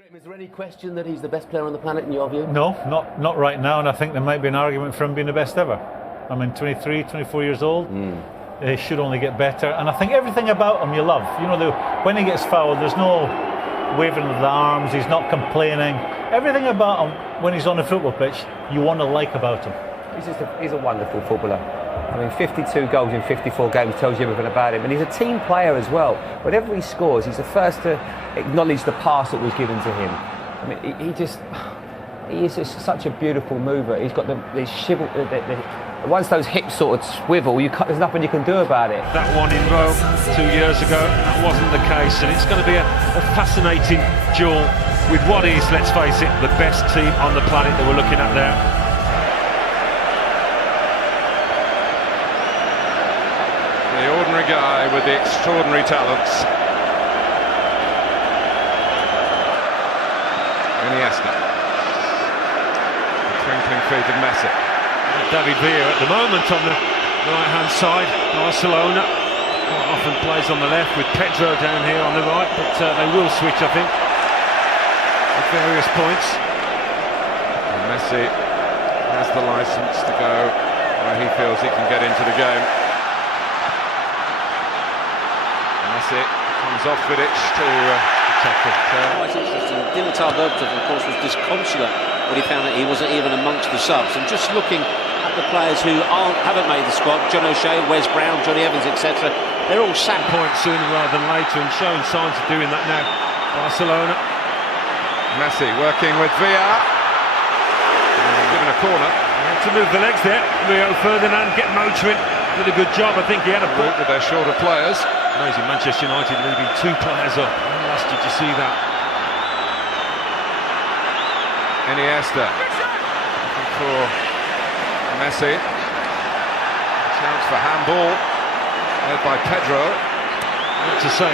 Is there any question that he's the best player on the planet in your view? No, not right now, and I think there might be an argument for him being the best ever. I mean, 23, 24 years old, he should only get better, and I think everything about him you love. You know, when he gets fouled, there's no waving of the arms, he's not complaining. Everything about him, when he's on the football pitch, you want to like about him. He's a wonderful footballer. I mean, 52 goals in 54 games tells you everything about him. And he's a team player as well. Whenever he scores, he's the first to acknowledge the pass that was given to him. I mean, he is just such a beautiful mover. He's got the once those hips sort of swivel, there's nothing you can do about it. That one in Rome 2 years ago, that wasn't the case. And it's going to be a fascinating duel with what is, let's face it, the best team on the planet that we're looking at there. The ordinary guy with the extraordinary talents. Iniesta. The twinkling feet of Messi. David Villa at the moment on the right-hand side. Barcelona often plays on the left with Pedro down here on the right, but they will switch, I think, at various points. And Messi has the licence to go where he feels he can get into the game. Messi comes off Vidic to tackle. Quite interesting. Dimitar Berbatov, of course, was disconsolate when he found that he wasn't even amongst the subs. And just looking at the players who haven't made the squad, John O'Shea, Wes Brown, Johnny Evans, etc., they're all sat points sooner rather than later and showing signs of doing that now. Barcelona. Messi working with Villa. Given a corner. To move the legs there. Rio Ferdinand get motoring. Did a good job. I think he had a ball with their shorter players. Amazing, Manchester United leaving 2 players up. Last did you see that? Iniesta looking for Messi. Chance for handball, led by Pedro. What to say?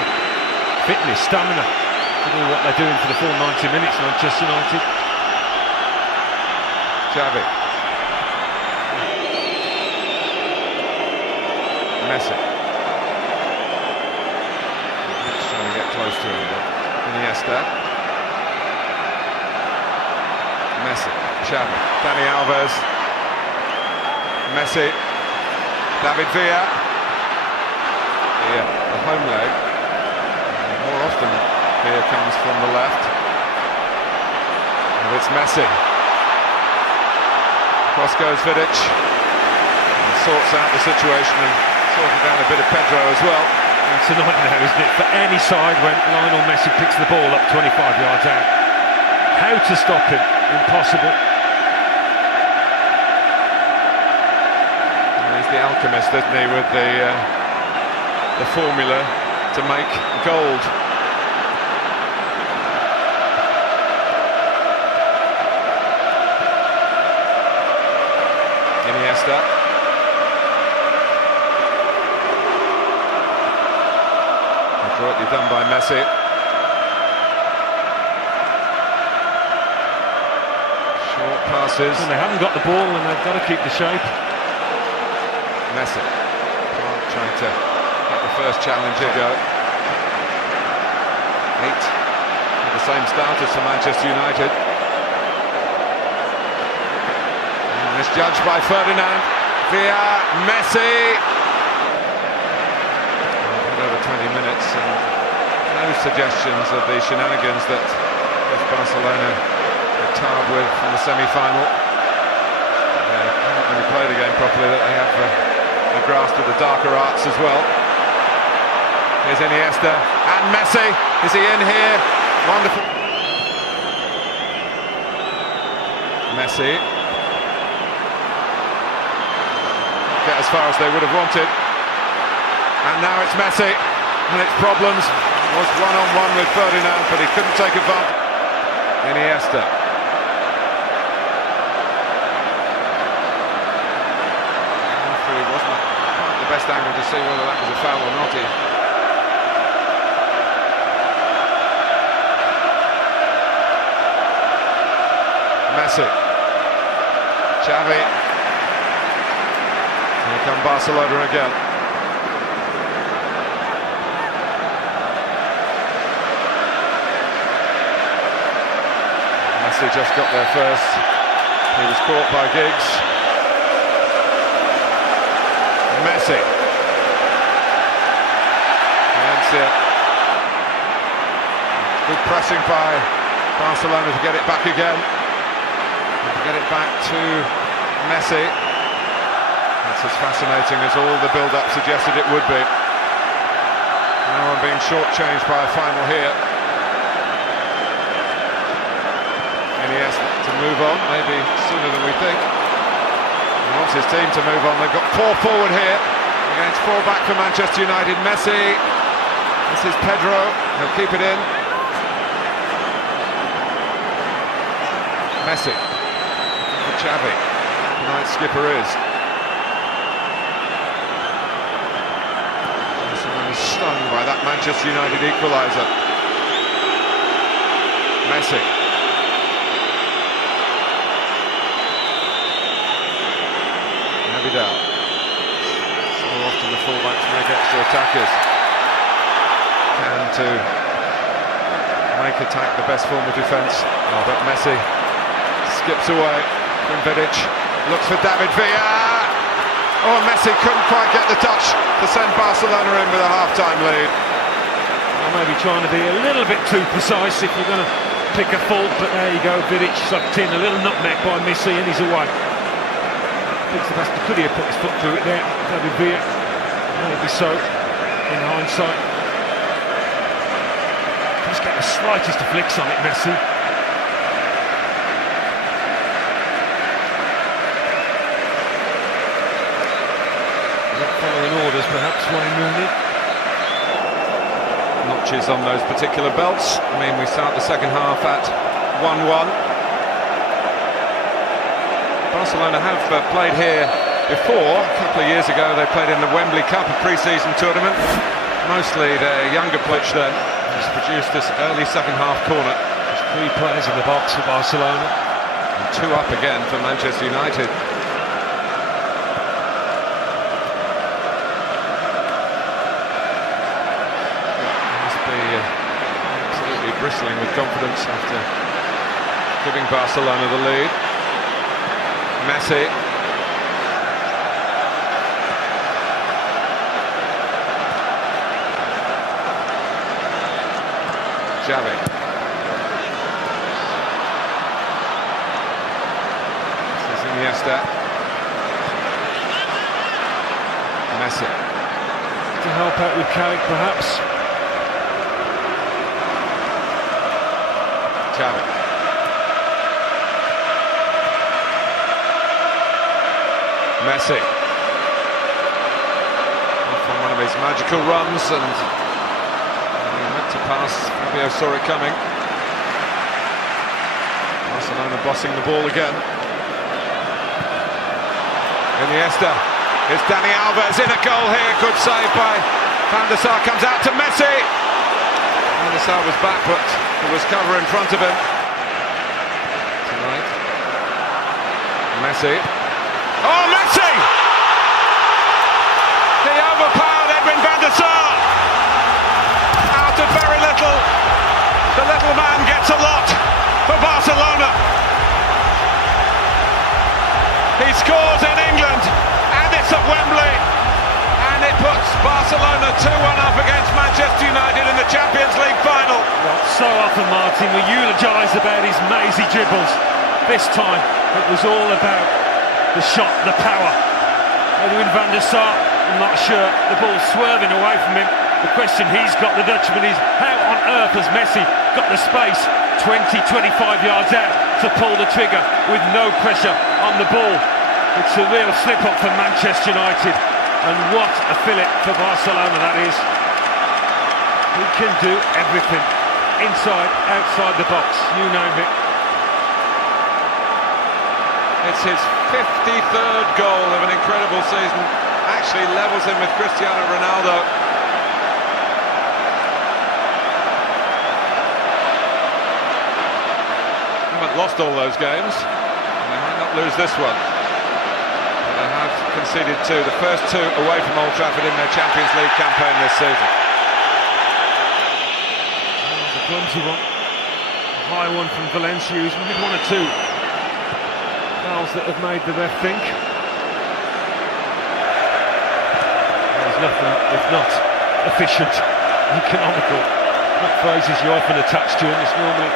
Fitness, stamina to do what they're doing for the full 90 minutes. Manchester United. Xavi. Messi. Trying to get close to him, but Iniesta. Messi, Xavi, Dani Alves, Messi, David Villa. Here, the home leg. More often, Villa comes from the left. And it's Messi. Cross goes Vidic. And sorts out the situation and sorted out a bit of Pedro as well. It's a nightmare, isn't it, for any side when Lionel Messi picks the ball up 25 yards out. How to stop him? Impossible. He's the alchemist, isn't he, with the formula to make gold. Iniesta. Adroitly done by Messi. Short passes. And they haven't got the ball and they've got to keep the shape. Messi trying to get the first challenger go. 8 with the same starters for Manchester United. And misjudged by Ferdinand. Via Messi. Over 20 minutes and no suggestions of the shenanigans that Barcelona were tarred with in the semi-final. They haven't really played the game properly, that they have a grasp of the darker arts as well. Here's Iniesta and Messi. Is he in here? Wonderful. Messi. Get as far as they would have wanted. And now it's Messi, and it's problems. It was one-on-one with Ferdinand, but he couldn't take advantage. Iniesta. It wasn't quite the best angle to see whether that was a foul or not. Messi. Xavi. Here come Barcelona again. Messi just got there first. He was caught by Giggs. Messi. Valencia. Good pressing by Barcelona to get it back again. And to get it back to Messi. That's as fascinating as all the build-up suggested it would be. Now I'm being shortchanged by a final here. Iniesta to move on, maybe sooner than we think. He wants his team to move on. They've got 4 forward here against 4 back for Manchester United. Messi. This is Pedro. He'll keep it in. Messi. Xavi. Tonight's skipper is. Stung by that Manchester United equaliser. Messi. Navidad. So often the fullbacks make extra attackers. And to make attack the best form of defence. Oh, but Messi skips away from Vidic. Looks for David Villa. Oh, Messi couldn't quite get the touch to send Barcelona in with a half-time lead. Well, maybe trying to be a little bit too precise if you're going to pick a fault, but there you go, Vidic sucked in, a little nutmeg by Messi and he's away. Thinks the best, could he have put his foot through it there? David Villa, maybe so, in hindsight. Just get the slightest of flicks on it, Messi. Following orders, perhaps, Wayne Rooney. Notches on those particular belts. I mean, we start the second half at 1-1. Barcelona have played here before. A couple of years ago, they played in the Wembley Cup, a pre-season tournament. Mostly their younger pitch then. Just produced this early second half corner. There's 3 players in the box for Barcelona. And 2 up again for Manchester United. Bristling with confidence after giving Barcelona the lead. Messi. Xavi. This is Iniesta. Messi. To help out with Carrick, perhaps. Xavi. Messi. Off on one of his magical runs and he went to pass. Fabio saw it coming. Barcelona bossing the ball again. Iniesta. It's Dani Alves in a goal here. Good save by Van der Sar. Comes out to Messi. Van der Sar was back, but there was cover in front of him tonight. Messi. Oh, Messi! He overpowered Edwin van der Sar. Out of very little. The little man gets a lot for Barcelona. He scores in England, and it's at Wembley. And it puts Barcelona 2-1 up against Manchester United in the Champions League final. Well, so often, Martin, we eulogise about his mazy dribbles. This time, it was all about the shot, the power. Edwin van der Sar, I'm not sure, the ball's swerving away from him. The question he's got, the Dutchman, is how on earth has Messi got the space 20-25 yards out to pull the trigger with no pressure on the ball? It's a real slip-up for Manchester United. And what a fillip for Barcelona that is. He can do everything. Inside, outside the box, you name it. It's his 53rd goal of an incredible season. Actually levels him with Cristiano Ronaldo. Haven't lost all those games. They might not lose this one. They have conceded 2, the first 2 away from Old Trafford in their Champions League campaign this season. That was a clumsy one. high one from Valencia, who's made one or two fouls that have made the ref think. There's nothing if not efficient, economical, not phrases you often attach to, and it's normally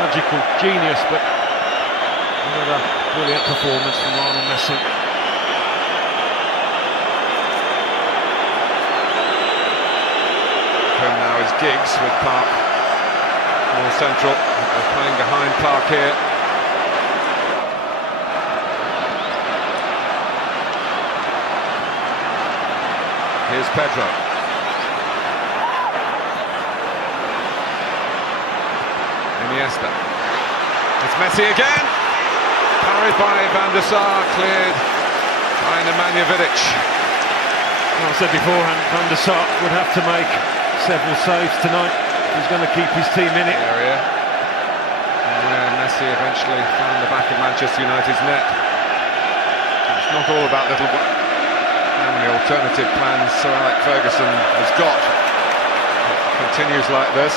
magical genius, but another brilliant performance from Lionel Messi. Now is Giggs with Park more central. They're playing behind Park here. Here's Pedro. Iniesta. It's Messi again. Parried by Van der Sar, cleared by Nemanja Vidic. Well, I said beforehand, Van der Sar would have to make several saves tonight. He's going to keep his team in it. Area. And where Messi eventually found the back of Manchester United's net. It's not all about little... How many alternative plans Sir Alex Ferguson has got. It continues like this.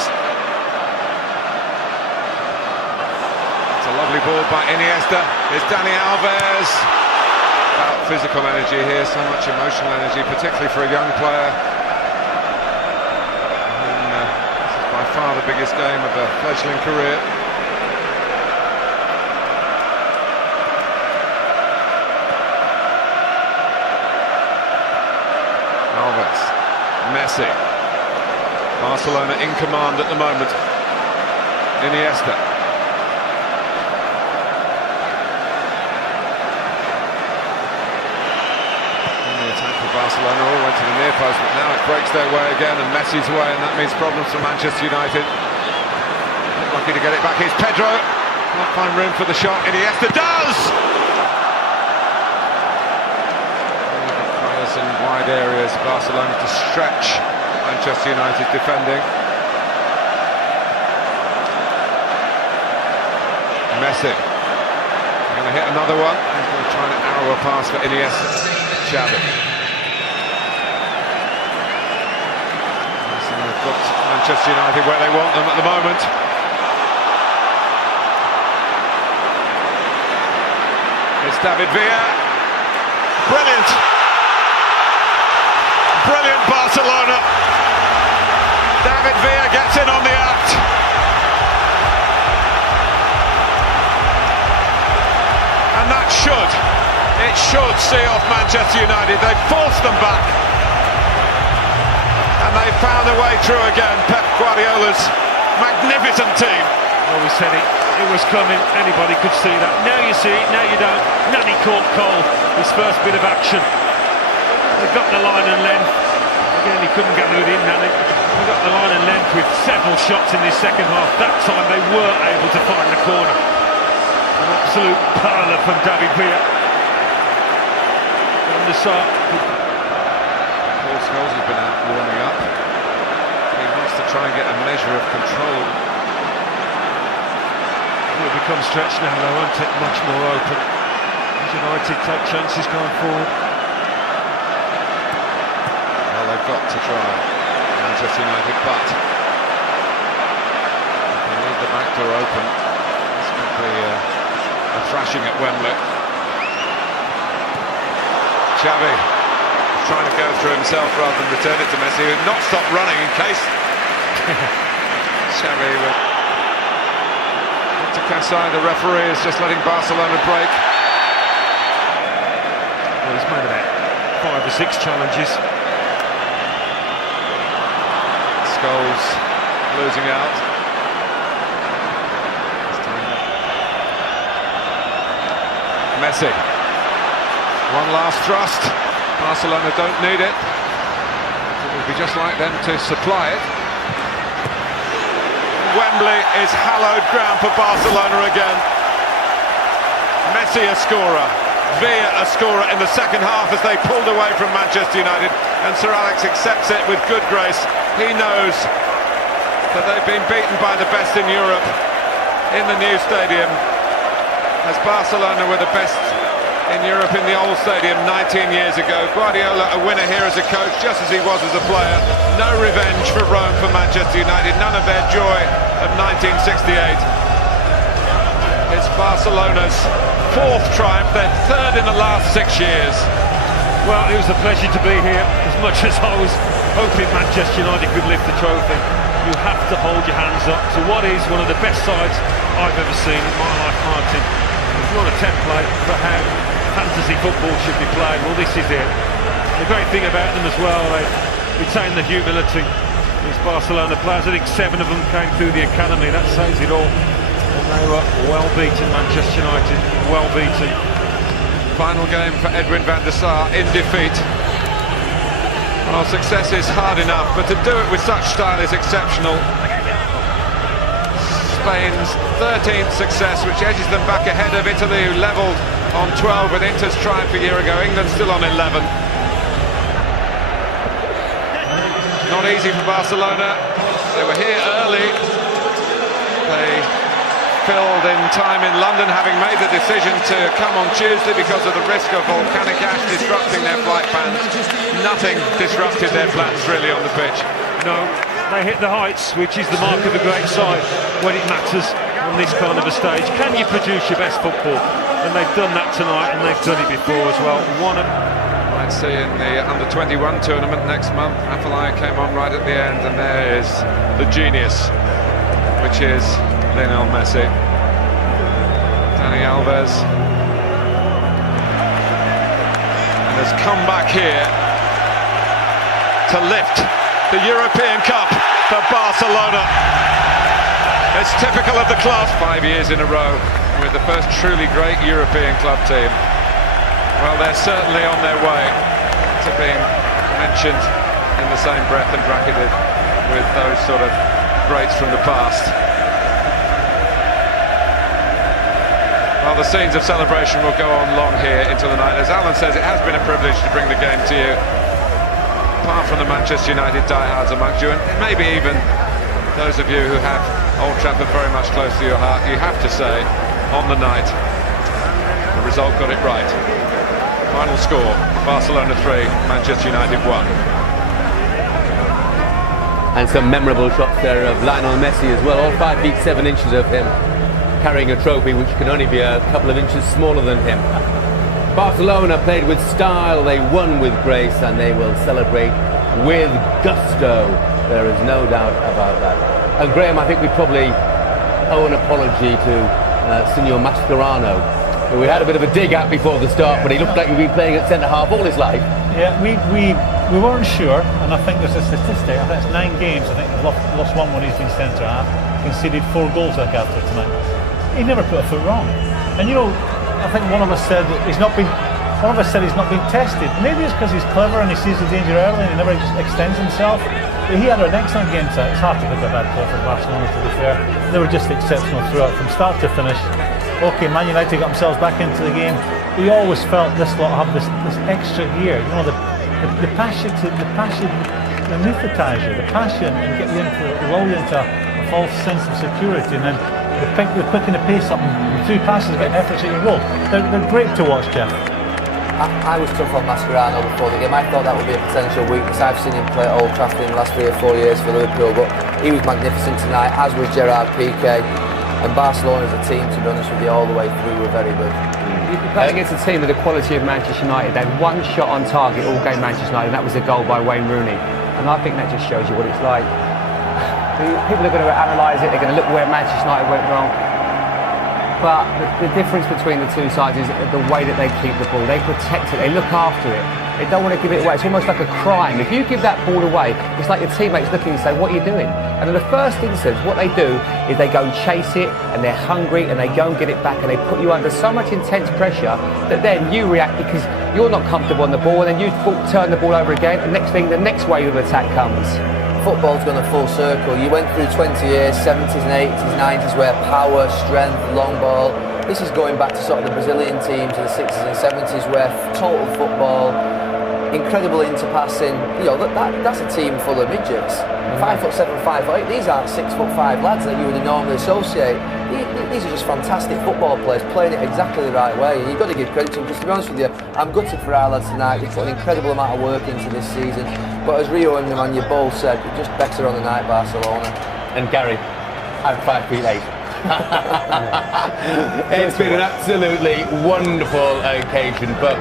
It's a lovely ball by Iniesta. Here's Dani Alves. About physical energy here, so much emotional energy, particularly for a young player. By far the biggest game of a fledgling career. Alves, Messi, Barcelona in command at the moment. Iniesta. Barcelona all went to the near post, but now it breaks their way again, and Messi's way, and that means problems for Manchester United. Lucky to get it back. Here's Pedro. Can't find room for the shot. Iniesta does! Players in wide areas. Barcelona to stretch Manchester United defending. Messi. Going to hit another one. He's going to try and arrow a pass for Iniesta. Xavi. Got Manchester United where they want them at the moment. It's David Villa. Brilliant! Brilliant Barcelona! David Villa gets in on the act. And that should see off Manchester United. They forced them back. And they found a way through again. Pep Guardiola's magnificent team. Well, we said it was coming. Anybody could see that. Now you see it, now you don't. Nani caught cold. His first bit of action. They got the line and length. Again, he couldn't get it in, Nani. They got the line and length with several shots in this second half. That time they were able to find the corner. An absolute parlour from David Villa. On the side. Scholes has been out warming up. He wants to try and get a measure of control. It will become stretched now, they won't take much more open. United take chances going forward. Well, they've got to try, Manchester United, but if they leave the back door open, this could be a thrashing at Wembley. Xavi. Trying to go through himself rather than return it to Messi, who had not stopped running in case Xavi would. To Kasih, the referee is just letting Barcelona break. Well, he's made about 5 or 6 challenges. Scholes losing out. Messi. One last thrust. Barcelona don't need it. It would be just like them to supply it. Wembley is hallowed ground for Barcelona again. Messi a scorer, Villa a scorer in the second half as they pulled away from Manchester United, and Sir Alex accepts it with good grace. He knows that they've been beaten by the best in Europe in the new stadium, as Barcelona were the best in Europe in the old stadium 19 years ago. Guardiola a winner here as a coach, just as he was as a player. No revenge for Rome for Manchester United, none of their joy of 1968. It's Barcelona's fourth triumph, their third in the last 6 years. Well, it was a pleasure to be here. As much as I was hoping Manchester United could lift the trophy, you have to hold your hands up to what is one of the best sides I've ever seen in my life, Martin. It's not a template for how fantasy football should be played. Well, this is it. The great thing about them as well, they retain the humility. These Barcelona players, I think 7 of them came through the academy. That says it all. And they were well beaten, Manchester United, well beaten. Final game for Edwin van der Sar in defeat. Well, success is hard enough, but to do it with such style is exceptional. Spain's 13th success, which edges them back ahead of Italy, who levelled on 12 with Inter's triumph a year ago. England still on 11. Not easy for Barcelona. They were here early. They filled in time in London, having made the decision to come on Tuesday because of the risk of volcanic ash disrupting their flight plans. Nothing disrupted their plans really on the pitch. No, they hit the heights, which is the mark of a great side when it matters on this kind of a stage. Can you produce your best football? And they've done that tonight, and they've done it before as well. Might see in the under-21 tournament next month. Afellay came on right at the end, and there is the genius, which is Lionel Messi. Dani Alves, and has come back here to lift the European Cup for Barcelona. It's typical of the club. 5 years in a row with the first truly great European club team. Well, they're certainly on their way to being mentioned in the same breath and bracketed with those sort of greats from the past. Well, the scenes of celebration will go on long here into the night. As Alan says, it has been a privilege to bring the game to you. Apart from the Manchester United diehards amongst you, and maybe even those of you who have Old Trafford very much close to your heart, you have to say, on the night, the result got it right. Final score, Barcelona 3, Manchester United 1. And some memorable shots there of Lionel Messi as well, all 5 feet 7 inches of him, carrying a trophy which can only be a couple of inches smaller than him. Barcelona played with style, they won with grace, and they will celebrate with gusto. There is no doubt about that. And Graham, I think we probably owe an apology to Signor Mascherano, who we had a bit of a dig at before the start, but he looked like he'd been playing at centre-half all his life. Yeah, we weren't sure, and I think there's a statistic. I think it's 9 games. I think he's lost 1 when he's been centre-half, conceded 4 goals like after tonight. He never put a foot wrong. And you know, I think one of us said he's not been tested. Maybe it's because he's clever and he sees the danger early and he never extends himself. But he had an excellent game tonight. It's hard to pick a bad player for Barcelona, to be fair. They were just exceptional throughout, from start to finish. Okay, Man United got themselves back into the game. We always felt this lot have this extra gear. You know, the passion, the anaesthetize you, the passion, and get you into, lull you into a false sense of security, and then they're picking the pace up, and 3 passes getting efforts at your goal. They're great to watch, Jeff. I was tough on Mascherano before the game. I thought that would be a potential weakness. I've seen him play at Old Trafford in the last 3 or 4 years for Liverpool, but he was magnificent tonight, as was Gerard Piqué. And Barcelona as a team, to be honest with you, all the way through were very good. You play against a team with the quality of Manchester United. They had 1 shot on target all game, Manchester United, and that was a goal by Wayne Rooney. And I think that just shows you what it's like. People are going to analyse it, they're going to look where Manchester United went wrong. But the difference between the 2 sides is the way that they keep the ball. They protect it, they look after it. They don't want to give it away. It's almost like a crime. If you give that ball away, it's like your teammates looking and say, what are you doing? And in the first instance, what they do is they go and chase it, and they're hungry, and they go and get it back, and they put you under so much intense pressure that then you react because you're not comfortable on the ball, and then you turn the ball over again, and next thing, the next wave of attack comes. Football's gone a full circle. You went through 20 years, 70s and 80s, 90s, where power, strength, long ball. This is going back to sort of the Brazilian teams in the 60s and 70s, where total football, incredible interpassing. You know, that's a team full of midgets. 5'7", 5'8". These aren't 6'5" lads that you would normally associate. These are just fantastic football players playing it exactly the right way. You've got to give credit to them, because to be honest with you, I'm gutted for our lads tonight. They've put an incredible amount of work into this season, but as Rio and Nemanja both said, we're just better on the night, Barcelona. And Gary, I'm 5'8". It's been an absolutely wonderful occasion for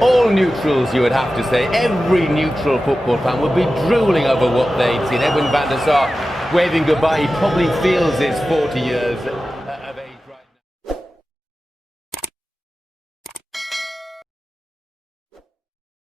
all neutrals, you would have to say. Every neutral football fan would be drooling over what they'd seen. Edwin van der Sar waving goodbye. He probably feels his 40 years of age.